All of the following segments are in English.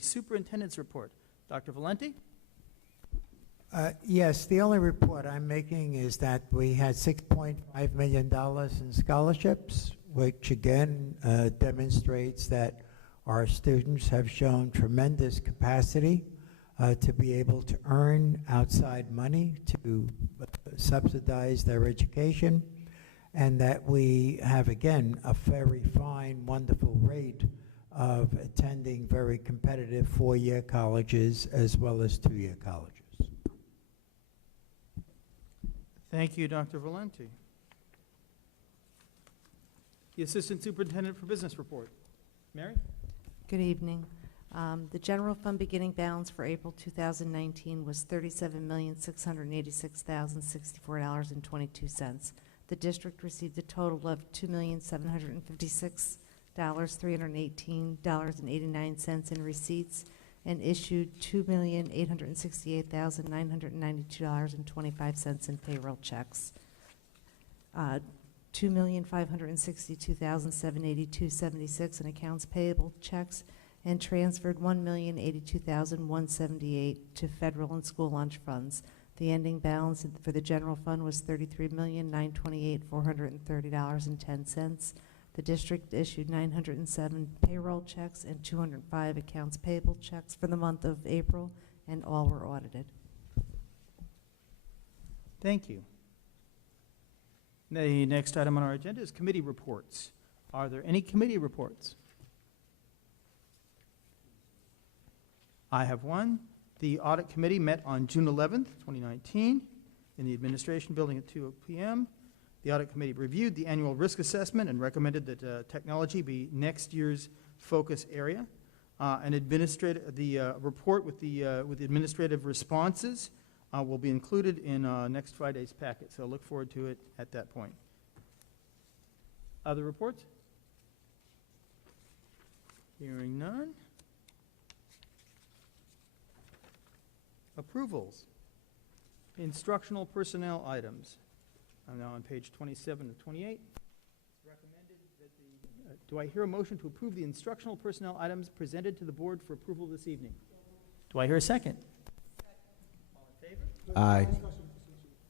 Superintendent's report. Dr. Valenti? Yes, the only report I'm making is that we had $6.5 million in scholarships, which again demonstrates that our students have shown tremendous capacity to be able to earn outside money to subsidize their education, and that we have, again, a very fine, wonderful rate of attending very competitive four-year colleges as well as two-year colleges. Thank you, Dr. Valenti. The Assistant Superintendent for Business report. Mary? Good evening. The general fund beginning balance for April 2019 was $37,686,064.22. The district received a total of $2,756,318.89 in receipts and issued $2,868,992.25 in payroll checks. $2,562,782.76 in accounts payable checks, and transferred $1,082,178 to federal and school lunch funds. The ending balance for the general fund was $33,928,430.10. The district issued 907 payroll checks and 205 accounts payable checks for the month of April, and all were audited. Thank you. The next item on our agenda is committee reports. Are there any committee reports? I have one. The audit committee met on June 11th, 2019 in the administration building at 2 p.m. The audit committee reviewed the annual risk assessment and recommended that technology be next year's focus area. The report with the administrative responses will be included in next Friday's packet, so look forward to it at that point. Other reports? Hearing none. Approvals. Instructional personnel items. I'm now on page 27 of 28. It's recommended that do I hear a motion to approve the instructional personnel items presented to the board for approval this evening? Do I hear a second? All in favor? Aye.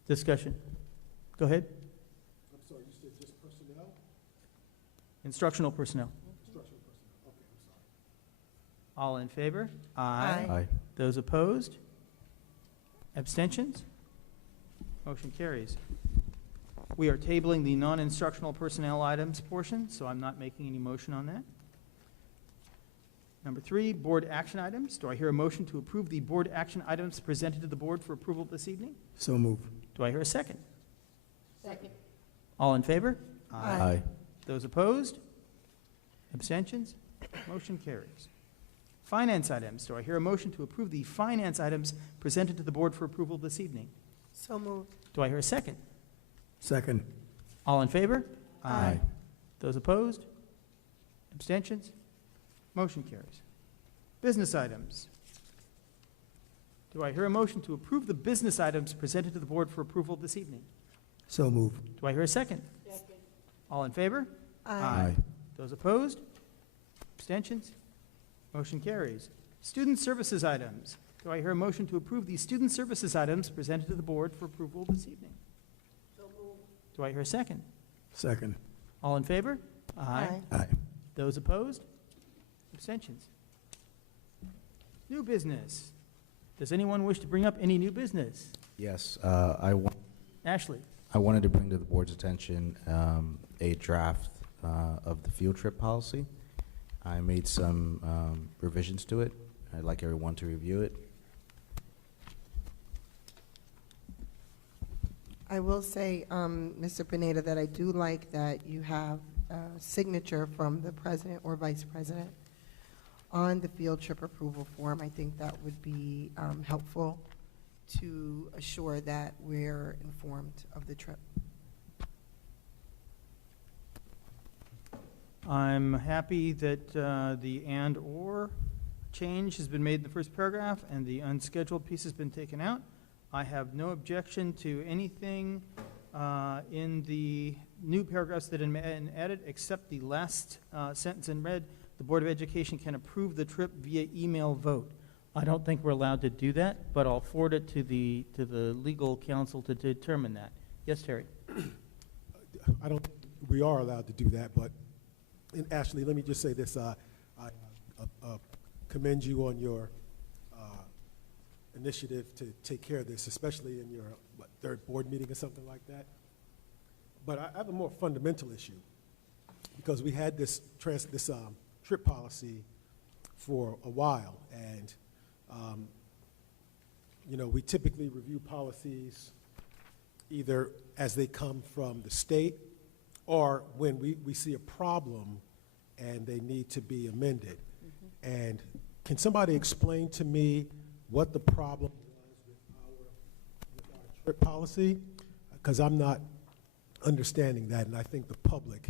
Discussion. Go ahead. I'm sorry, you said just personnel? Instructional personnel. Instructional personnel. Okay, I'm sorry. All in favor? Aye. Aye. Those opposed? Abstentions? Motion carries. We are tabling the non-instructional personnel items portion, so I'm not making any motion on that. Number 3, board action items. Do I hear a motion to approve the board action items presented to the board for approval this evening? So move. Do I hear a second? Second. All in favor? Aye. Those opposed? Abstentions? Motion carries. Finance items. Do I hear a motion to approve the finance items presented to the board for approval this evening? So moved. Do I hear a second? Second. All in favor? Aye. Those opposed? Abstentions? Motion carries. Business items. Do I hear a motion to approve the business items presented to the board for approval this evening? So move. Do I hear a second? Second. All in favor? Aye. Those opposed? Abstentions? Motion carries. Student services items. Do I hear a motion to approve the student services items presented to the board for approval this evening? So moved. Do I hear a second? Second. All in favor? Aye. Aye. Those opposed? Abstentions? New business. Does anyone wish to bring up any new business? Yes, Ashley? I wanted to bring to the board's attention a draft of the field trip policy. I made some revisions to it. I'd like everyone to review it. I will say, Mr. Pineda, that I do like that you have a signature from the president or vice president on the field trip approval form. I think that would be helpful to assure that we're informed of the trip. I'm happy that the and/or change has been made in the first paragraph and the unscheduled piece has been taken out. I have no objection to anything in the new paragraphs that have been added except the last sentence in red, the Board of Education can approve the trip via email vote. I don't think we're allowed to do that, but I'll forward it to the legal counsel to determine that. Yes, Terry? I don't, we are allowed to do that, but, and Ashley, let me just say this, I commend you on your initiative to take care of this, especially in your third board meeting or something like that. But I have a more fundamental issue, because we had this trip policy for a while, and you know, we typically review policies either as they come from the state or when we see a problem and they need to be amended. And can somebody explain to me what the problem was with our trip policy? Because I'm not understanding that, and I think the public,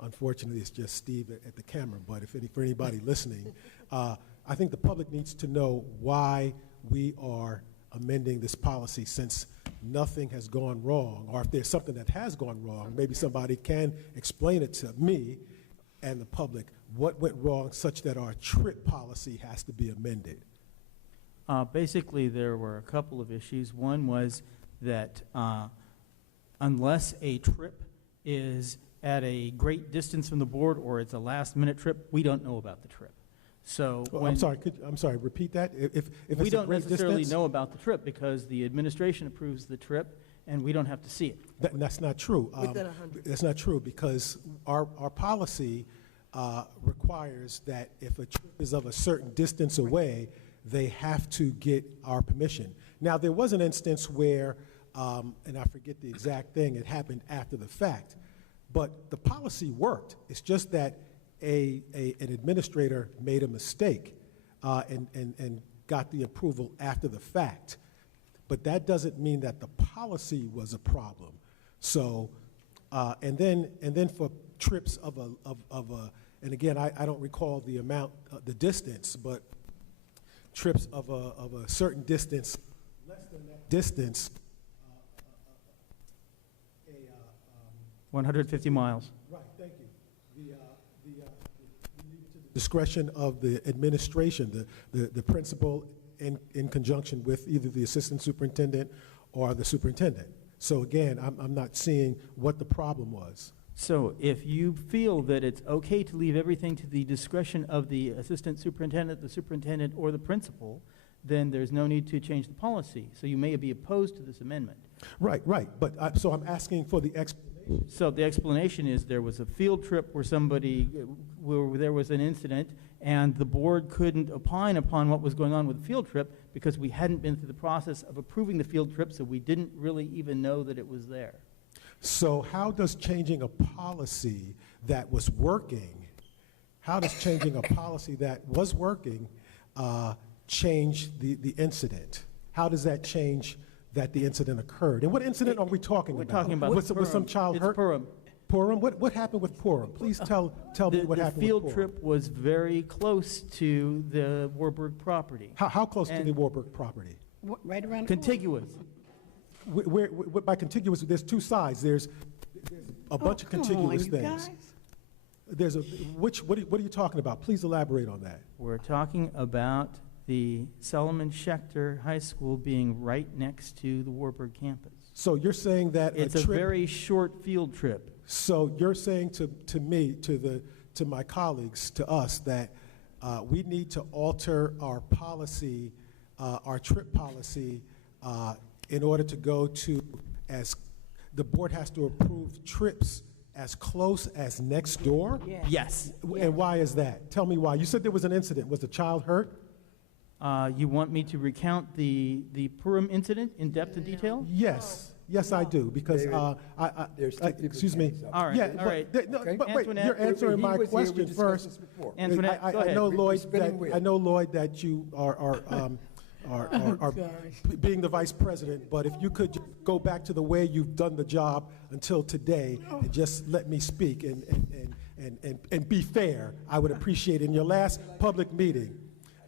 unfortunately, it's just Steve at the camera, but for anybody listening, I think the public needs to know why we are amending this policy, since nothing has gone wrong, or if there's something that has gone wrong, maybe somebody can explain it to me and the public, what went wrong such that our trip policy has to be amended. Basically, there were a couple of issues. One was that unless a trip is at a great distance from the board or it's a last-minute trip, we don't know about the trip. So I'm sorry, repeat that? If we it's don't a great necessarily distance? know about the trip because the administration approves the trip and we don't have to see it. That's not true. Within 100. That's not true, because our policy requires that if a trip is of a certain distance away, they have to get our permission. Now, there was an instance where, and I forget the exact thing, it happened after the fact, but the policy worked. It's just that an administrator made a mistake and got the approval after the fact. But that doesn't mean that the policy was a problem. So, and then for trips of a, and again, I don't recall the amount, the distance, but trips of a certain distance, less than that distance, 150 miles. right, thank you. We leave it to the discretion of the administration, the principal in conjunction with either the assistant superintendent or the superintendent. So again, I'm not seeing what the problem was. So if you feel that it's okay to leave everything to the discretion of the assistant superintendent, the superintendent, or the principal, then there's no need to change the policy. So you may be opposed to this amendment. Right, but so I'm asking for the explanation. So the explanation is there was a field trip where where there was an incident, and the board couldn't opine upon what was going on with the field trip because we hadn't been through the process of approving the field trip, so we didn't really even know that it was there. So how does changing a policy that was working, change the incident? How does that change that the incident occurred? And what incident are we talking about? We're talking about Was some child hurt? It's Purim. Purim? What happened with Purim? Please tell me what happened with Purim. The field trip was very close to the Warburg property. How close to the Warburg property? Right around. Contiguous. Where, by contiguous, there's two sides. There's a bunch of contiguous things. What are you talking about? Please elaborate on that. We're talking about the Solomon Schechter High School being right next to the Warburg campus. So you're saying that It's a very short field trip. So you're saying to me, to my colleagues, to us, that we need to alter our policy, our trip policy, in order to go to, as the board has to approve trips as close as next door? Yes. And why is that? Tell me why. You said there was an incident. Was the child hurt? You want me to recount the Purim incident in depth and detail? Yes. Yes, I do, because, excuse me. All right, Yeah, all right. No, Okay. but wait, Antoinette, you're answering my question first. Antoinette, go I ahead. know, Lloyd, spinning wheel. I know, Lloyd, that you are being the vice president, but if you could just go back to the way you've done the job until today and just let me speak and be fair, I would appreciate it in your last public meeting.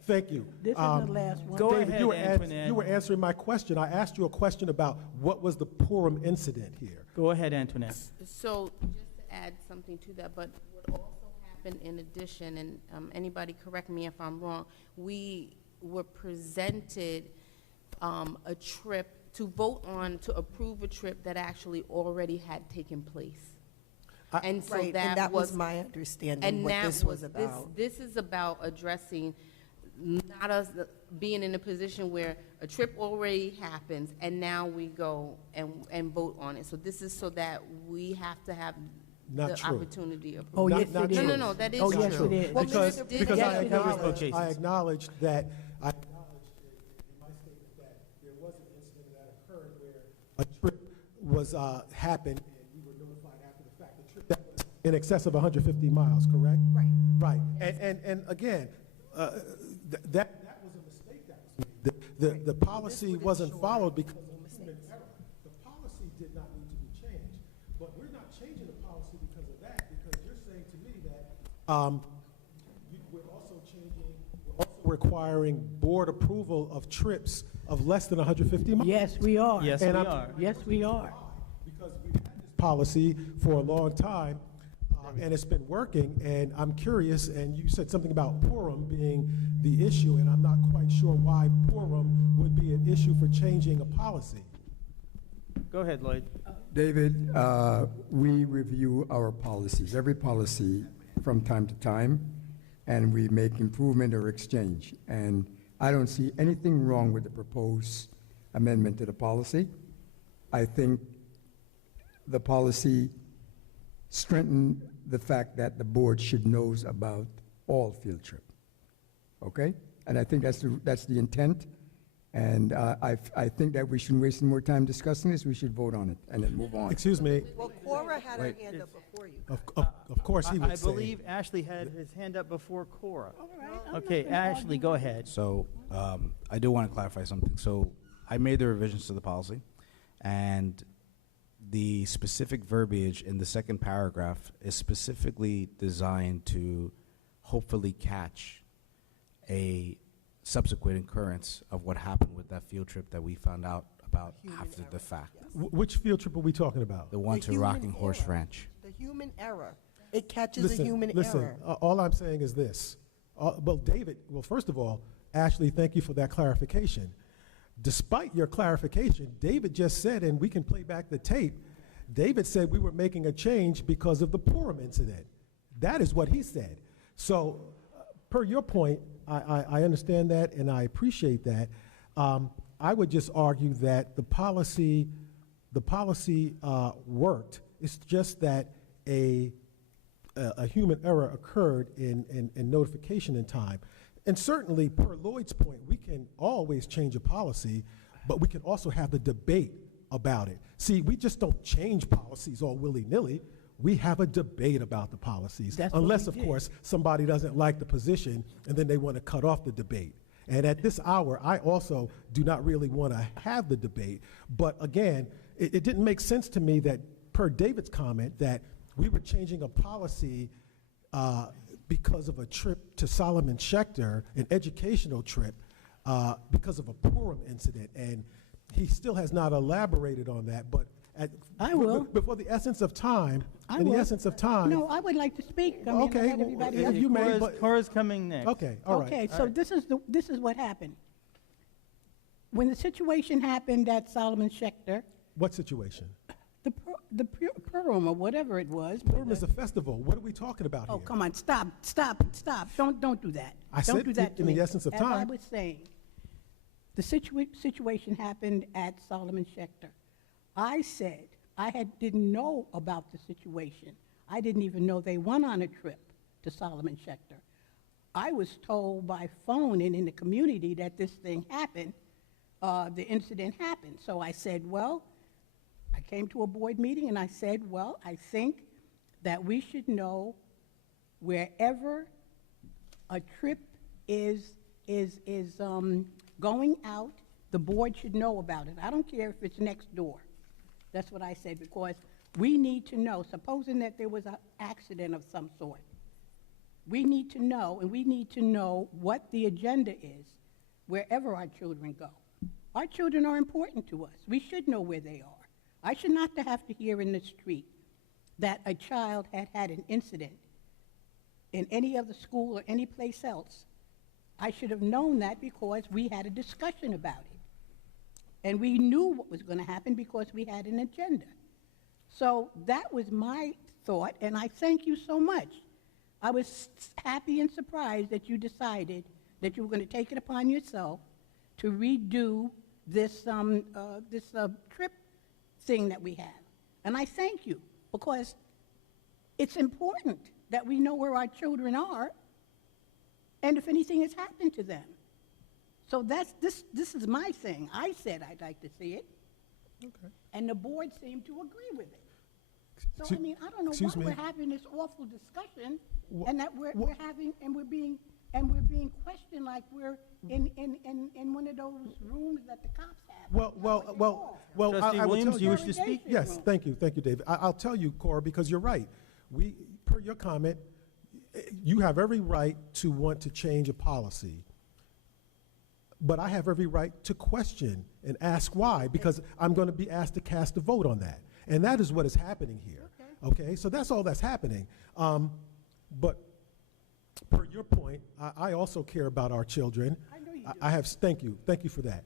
Thank you. This isn't the last one. Go David, ahead, Antoinette. you were answering my question. I asked you a question about what was the Purim incident here. Go ahead, Antoinette. So just to add something to that, but what also happened in addition, and anybody correct me if I'm wrong, we were presented a trip to vote on, to approve a trip that actually already had taken place. And so Right, and that was my understanding and what that this was about. This is about addressing not us being in a position where a trip already happens and now we go and vote on it. So this is so that we have to have Not the true. opportunity of. Oh, Not- yes, not it is. true. No, that is Oh, yes, true. it is. Well, Because, Mr. because Yes, I it is. acknowledged, Cases. I acknowledged that, I acknowledged in my statement that there was an incident that occurred where a trip was, happened, and we were notified after the fact, the trip that was in excess of 150 miles, correct? Right. Right, and again, that was a mistake that was made. The policy wasn't followed because of human error. The policy did not need to be changed, but we're not changing the policy because of that, because you're saying to me that we're also requiring board approval of trips of less than 150 miles. Yes, we are. Yes, we And I'm- are. Yes, we are. Because we've had this policy for a long time, and it's been working, and I'm curious, and you said something about Purim being the issue, and I'm not quite sure why Purim would be an issue for changing a policy. Go ahead, Lloyd. David, we review our policies, every policy from time to time, and we make improvement or exchange. And I don't see anything wrong with the proposed amendment to the policy. I think the policy strengthened the fact that the board should knows about all field trip. Okay? And I think that's the intent. And I think that we shouldn't waste any more time discussing this. We should vote on it and then move on. Excuse me, Well, Cora had her Wait. hand up before you. of course he I would say. believe Ashley had his hand up before Cora. Okay, Ashley, go ahead. So I do want to clarify something. So I made the revisions to the policy, and the specific verbiage in the second paragraph is specifically designed to hopefully catch a subsequent occurrence of what happened with that field trip that we found out about after the fact. Which field trip are we talking about? The one The to human Rocking Horse error. Ranch. The human error. It catches a human Listen, error. all I'm saying is this. David, first of all, Ashley, thank you for that clarification. Despite your clarification, David just said, and we can play back the tape, David said we were making a change because of the Purim incident. That is what he said. So, per your point, I understand that and I appreciate that. I would just argue that the policy worked. It's just that a human error occurred in notification in time. And certainly, per Lloyd's point, we can always change a policy, but we can also have the debate about it. See, we just don't change policies all willy-nilly. We have a debate about the policies, That's what unless, we of did. course, somebody doesn't like the position and then they want to cut off the debate. And at this hour, I also do not really want to have the debate. But again, it didn't make sense to me that, per David's comment, that we were changing a policy because of a trip to Solomon Schechter, an educational trip, because of a Purim incident. And he still has not elaborated on that. But I will. Before the essence of time, I in the will. essence of time. No, I would like to speak. I mean, Okay, let well, everybody if else. you may, Cora's, but- Cora's coming next. Okay, all right. Okay, so this is what happened. When the situation happened at Solomon Schechter, What situation? the Purim or whatever it was. Purim is a festival. What are we talking about here? Oh, come on, stop. Don't do that. I Don't said do that to in the me. essence of As I time. was saying, the situation happened at Solomon Schechter. I said didn't know about the situation. I didn't even know they went on a trip to Solomon Schechter. I was told by phone and in the community that this thing happened, the incident happened. So I said, well, I came to a board meeting and I said, well, I think that we should know wherever a trip is going out, the board should know about it. I don't care if it's next door. That's what I said, because we need to know, supposing that there was an accident of some sort, we need to know, and we need to know what the agenda is wherever our children go. Our children are important to us. We should know where they are. I should not have to hear in the street that a child had an incident in any other school or any place else. I should have known that because we had a discussion about it. And we knew what was going to happen because we had an agenda. So that was my thought, and I thank you so much. I was happy and surprised that you decided that you were going to take it upon yourself to redo this trip thing that we have. And I thank you, because it's important that we know where our children are and if anything has happened to them. So this is my thing. I said I'd like to see it, Okay. and the board seemed to agree with it. So, Excuse- I mean, I don't know excuse why me. we're having this awful discussion, Wha- and that we're having, and we're being questioned like we're in one of those rooms that the cops have. Well, Trustee I will Williams, tell you you. wish to speak? Yes, thank you, David. I'll tell you, Cora, because you're right. Per your comment, you have every right to want to change a policy, but I have every right to question and ask why, because I'm going to be asked to cast a vote on that. And that is what is happening here. Okay? So that's all that's happening. But per your point, I also care about our children. I know you do. I have, thank you for that.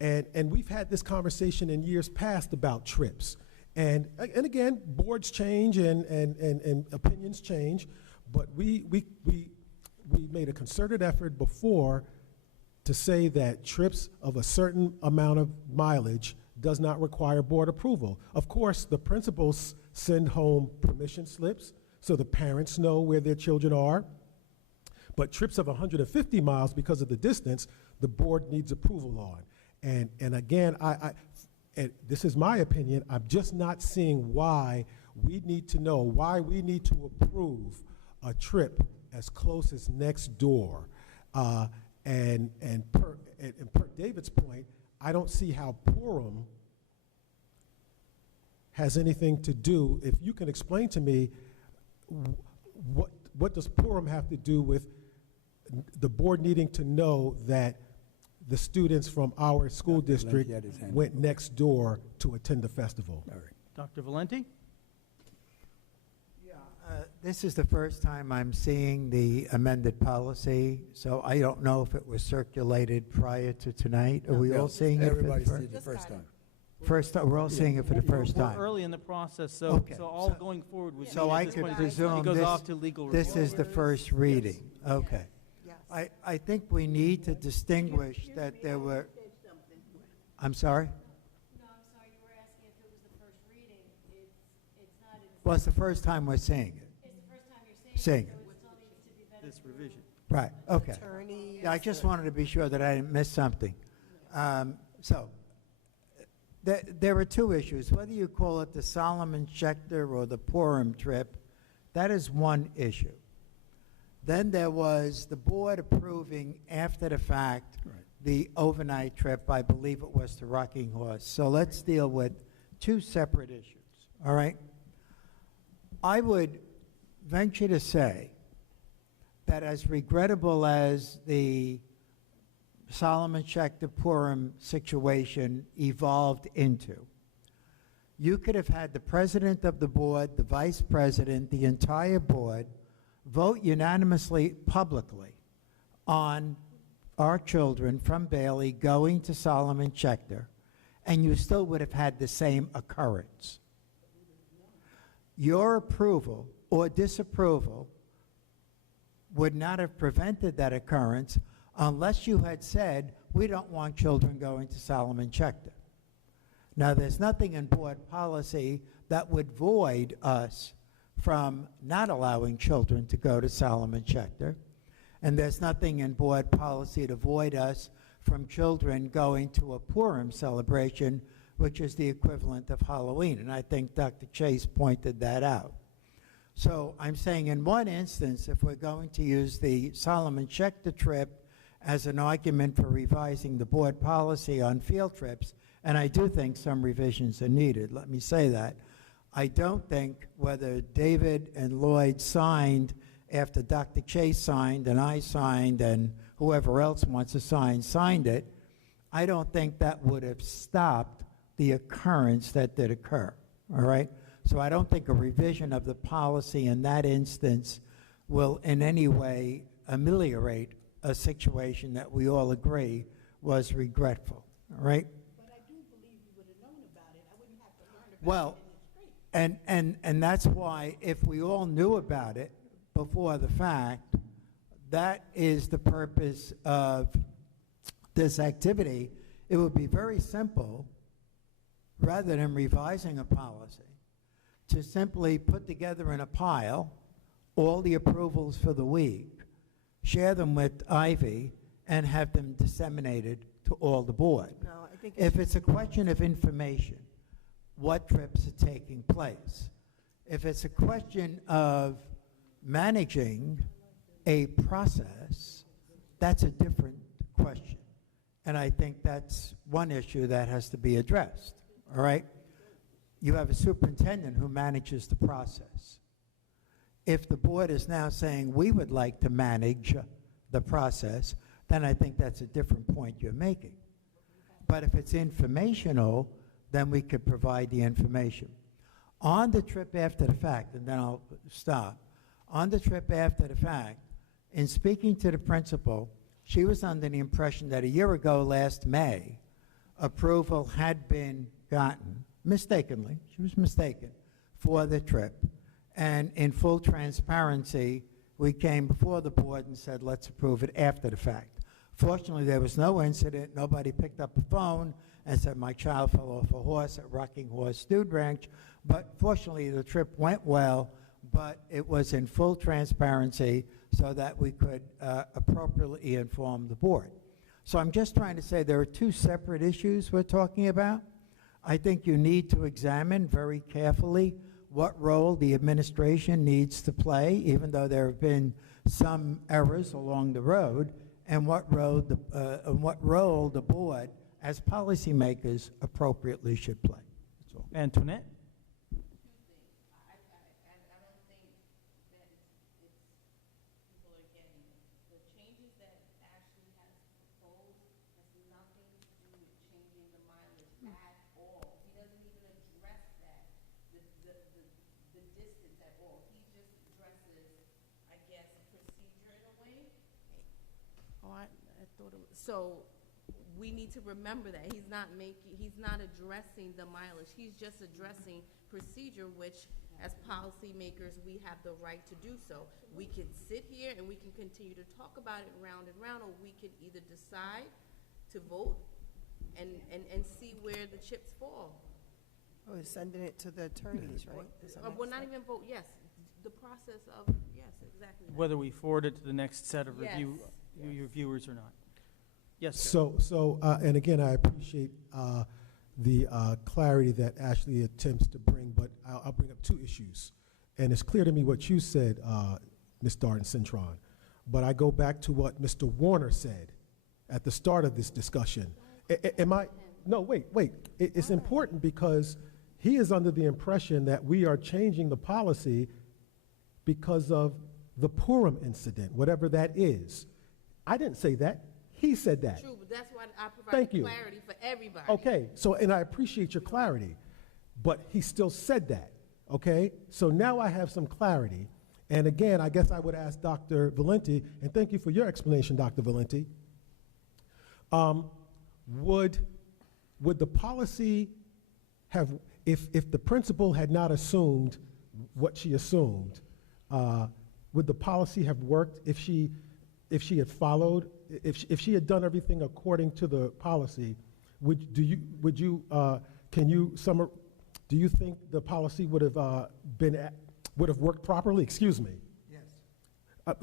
And we've had this conversation in years past about trips. And again, boards change and opinions change, but we made a concerted effort before to say that trips of a certain amount of mileage does not require board approval. Of course, the principals send home permission slips so the parents know where their children are. But trips of 150 miles, because of the distance, the board needs approval on. And again, and this is my opinion, I'm just not seeing why we need to know, why we need to approve a trip as close as next door. And per David's point, I don't see how Purim has anything to do. If you can explain to me, what does Purim have to do with the board needing to know that the students from our school Dr. Valenti district had his hand went next door to attend the festival? All right. Dr. Valenti? This is the first time I'm seeing the amended policy, so I don't know if it was circulated prior to tonight. Are we all seeing it for Everybody the sees it the first time. first time? We're all seeing it for the first We're time. early in the process, so Okay, all so- going forward would So be, I at this could point, presume it goes this- off to legal This review. is the first reading. Okay. Yes. I think we need to distinguish that there were, I'm sorry? No, I'm sorry, you were asking if it was the first reading. It's not, Well, it's the first time we're seeing it. it's the first time you're Seeing saying it. it, so it still needs to be vetted. This revision. Right, okay. Attorney. Yeah, I just wanted to be sure that I didn't miss something. So, there are two issues. Whether you call it the Solomon Schechter or the Purim trip, that is one issue. Then there was the board approving after the fact Right. the overnight trip, I believe it was to Rocking Horse. So let's deal with two separate issues, all right? I would venture to say that as regrettable as the Solomon Schechter Purim situation evolved into, you could have had the president of the board, the vice president, the entire board vote unanimously publicly on our children from Bailey going to Solomon Schechter, and you still would have had the same occurrence. Your approval or disapproval would not have prevented that occurrence unless you had said, we don't want children going to Solomon Schechter. Now, there's nothing in board policy that would void us from not allowing children to go to Solomon Schechter, and there's nothing in board policy to void us from children going to a Purim celebration, which is the equivalent of Halloween, and I think Dr. Chase pointed that out. So I'm saying in one instance, if we're going to use the Solomon Schechter trip as an argument for revising the board policy on field trips, and I do think some revisions are needed, let me say that, I don't think whether David and Lloyd signed after Dr. Chase signed and I signed and whoever else wants to sign signed it, I don't think that would have stopped the occurrence that did occur, all right? So I don't think a revision of the policy in that instance will in any way ameliorate a situation that we all agree was regretful, all right? But I do believe you would have known about it. I wouldn't have to learn about Well, it in the street. and that's why if we all knew about it before the fact, that is the purpose of this activity. It would be very simple, rather than revising a policy, to simply put together in a pile all the approvals for the week, share them with Ivy, and have them disseminated to all the board. No, I think If it's a question of information, what trips are taking place? If it's a question of managing a process, that's a different question. And I think that's one issue that has to be addressed, all right? You have a superintendent who manages the process. If the board is now saying we would like to manage the process, then I think that's a different point you're making. But if it's informational, then we could provide the information. On the trip after the fact, and then I'll stop. On the trip after the fact, in speaking to the principal, she was under the impression that a year ago, last May, approval had been gotten, mistakenly, she was mistaken, for the trip. And in full transparency, we came before the board and said, let's approve it after the fact. Fortunately, there was no incident. Nobody picked up a phone and said, my child fell off a horse at Rocking Horse Dude Ranch. But fortunately, the trip went well, but it was in full transparency so that we could appropriately inform the board. So I'm just trying to say there are two separate issues we're talking about. I think you need to examine very carefully what role the administration needs to play, even though there have been some errors along the road, and what role the board, as policymakers, appropriately should play. That's all. Antoinette? I don't think that it's people are getting it. The changes that Ashley has proposed has nothing to do with changing the mileage at all. He doesn't even address that, the distance at all. He just addresses, I guess, procedure in a way. Oh, I thought it was, so we need to remember that he's not addressing the mileage. He's just addressing procedure, which as policymakers, we have the right to do so. We can sit here and we can continue to talk about it round and round, or we could either decide to vote and see where the chips fall. Oh, it's sending it to the attorneys, right? Is that Well, next not step? even vote, yes, the process of, yes, exactly. that. Whether we forward it to the next set of Yes, your viewers or not. Yes, sir. So, and again, I appreciate the clarity that Ashley attempts to bring, but I'll bring up two issues. And it's clear to me what you said, Ms. Darden Cintron, but I go back to what Mr. Warner said at the start of this discussion. No, wait. It's important because he is under the impression that we are changing the policy because of the Purim incident, whatever that is. I didn't say that. He said that. True, but that's why I Thank provide you. clarity for everybody. Okay, so, and I appreciate your clarity, but he still said that, okay? So now I have some clarity, and again, I guess I would ask Dr. Valenti, and thank you for your explanation, Dr. Valenti. Would the policy have, if the principal had not assumed what she assumed, would the policy have worked if she had followed, if she had done everything according to the policy? Do you think the policy would have worked properly? Excuse me. Yes.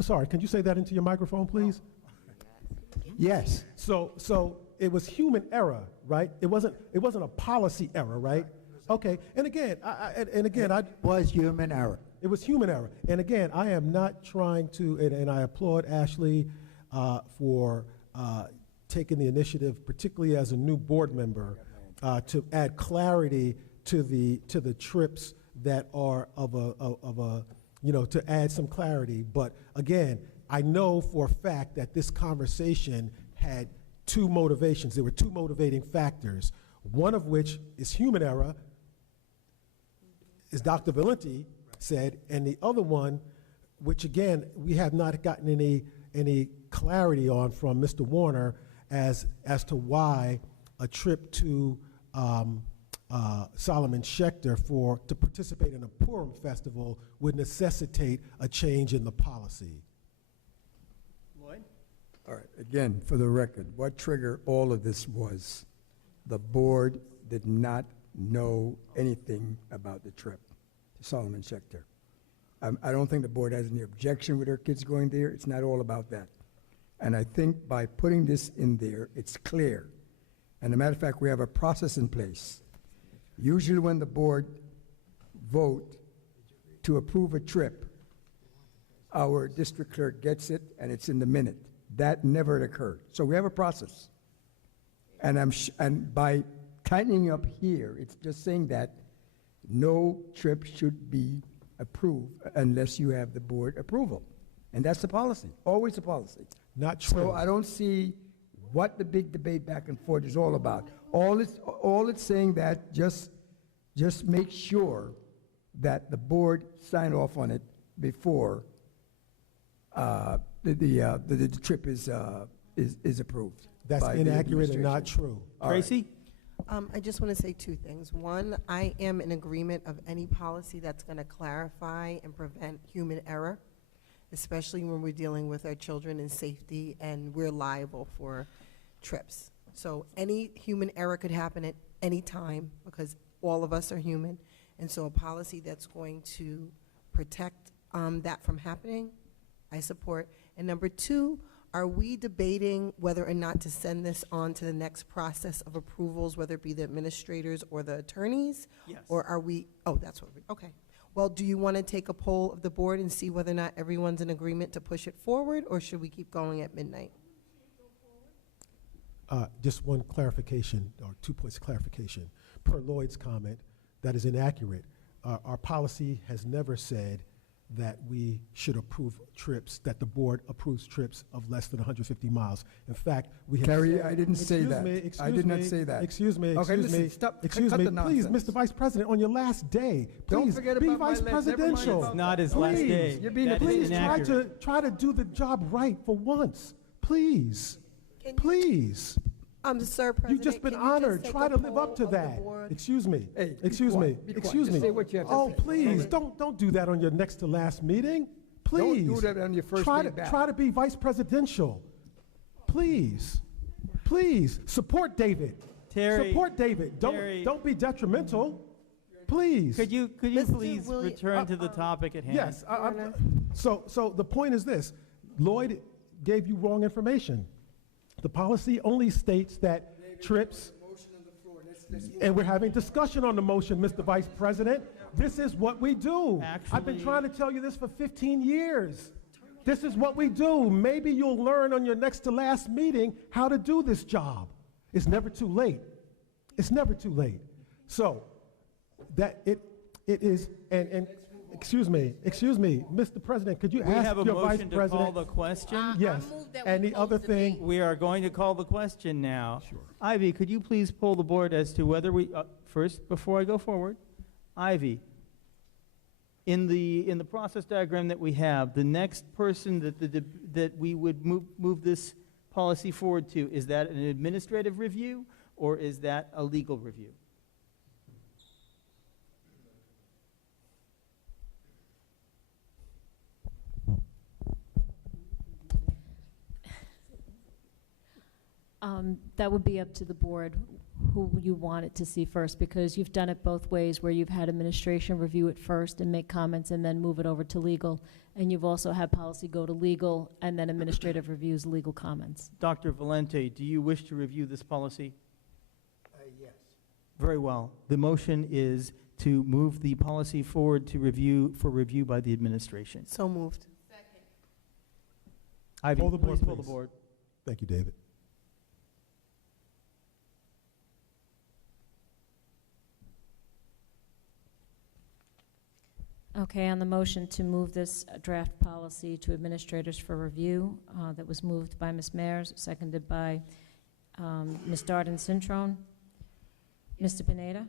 Sorry, can you say that into your microphone, please? Yes. So it was human error, right? It wasn't a policy error, right? Okay. And again, It was human error. It was human error. And again, I am not trying to, and I applaud Ashley for taking the initiative, particularly as a new board member, to add clarity to the trips that are to add some clarity. But again, I know for a fact that this conversation had two motivations. There were two motivating factors, one of which is human error, as Dr. Valenti said, and the other one which again, we have not gotten any clarity on from Mr. Warner as to why a trip to Solomon Schechter to participate in a Purim festival would necessitate a change in the policy. Lloyd? All right, again, for the record, what triggered all of this was the board did not know anything about the trip to Solomon Schechter. I don't think the board has any objection with their kids going there. It's not all about that. And I think by putting this in there, it's clear. And as a matter of fact, we have a process in place. Usually when the board vote to approve a trip, our district clerk gets it and it's in the minute. That never occurred. So we have a process. And and by tightening up here, it's just saying that no trip should be approved unless you have the board approval. And that's the policy, always the policy. Not true. So I don't see what the big debate back and forth is all about. All it's saying that just make sure that the board sign off on it before the trip is approved. That's by the inaccurate and not administration. true. All right. Tracy? I just want to say two things. One, I am in agreement of any policy that's going to clarify and prevent human error, especially when we're dealing with our children and safety and we're liable for trips. So any human error could happen at any time because all of us are human. And so a policy that's going to protect that from happening, I support. And number two, are we debating whether or not to send this on to the next process of approvals, whether it be the administrators or the attorneys? Yes. Or are we, oh, that's what we, okay. Well, do you want to take a poll of the board and see whether or not everyone's in agreement to push it forward, or should we keep going at midnight? Just one clarification, or 2 points of clarification. Per Lloyd's comment, that is inaccurate. Our policy has never said that we should approve trips, that the board approves trips of less than 150 miles. In fact, we have Carrie, said, I didn't say that. I did not say that. Excuse me, Okay, excuse listen, me. stop. Excuse Cut me, the please, nonsense. Mr. Vice President, on your last day, Don't please forget be about my vice last- never mind presidential. about Not his last Please. day. You're being That is Please inaccurate. try to do the job right for once. Please, please. Sir President, You've just been can you honored. take Try a to live poll up to of the that. board? Excuse me. Hey, be Excuse me. quiet, be quiet. Excuse Just me. say what you have to Oh, say. please, don't do that on your next to last meeting. Please. Don't do that on your first try day to, back. Try to be vice presidential. Please. Please, support David. Terry, Support David. Terry. Don't be detrimental. Please. Could you Mr. please William- return to the topic at hand? Yes. So the point is this. Lloyd gave you wrong information. The policy only states that trips, and we're having discussion on the motion, Mr. Vice President. This is what we do. I've been Actually- trying to tell you this for 15 years. This is what we do. Maybe you'll learn on your next to last meeting how to do this job. It's never too late. It's never too late. So that it is, and excuse me, Mr. President, could you We ask have a your Vice motion to call President? the question. Yes. I move that And we the close other the thing, debate. We are going to call the question now. Ivy, could you please poll the board as to whether we, first, before I go forward, Ivy, in the process diagram that we have, the next person that we would move this policy forward to, is that an administrative review or is that a legal review? That would be up to the board, who you want it to see first, because you've done it both ways, where you've had administration review it first and make comments and then move it over to legal, and you've also had policy go to legal and then administrative reviews, legal comments. Dr. Valente, do you wish to review this policy? Yes. Very well. The motion is to move the policy forward to review by the administration. So moved. Ivy, Poll the board, please poll the please. board. Thank you, David. Okay, on the motion to move this draft policy to administrators for review, that was moved by Ms. Mayers, seconded by Ms. Darden-Cintrone. Mr. Pineda?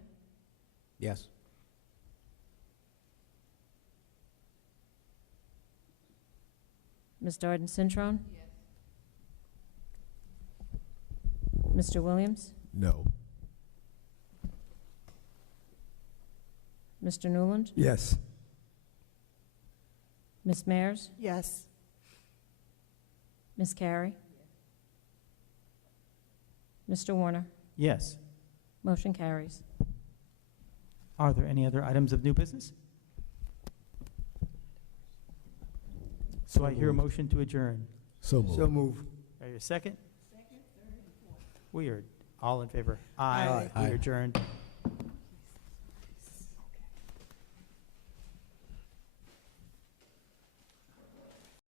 Yes. Ms. Darden Cintron? Mr. Williams? No. Mr. Newland? Yes. Ms. Mears? Yes. Ms. Carey? Mr. Warner? Yes. Motion carries. Are there any other items of new business? So I hear a motion to adjourn. So moved. So move. Are you a second? Second, third, and fourth. We are all in favor. Aye. We are adjourned.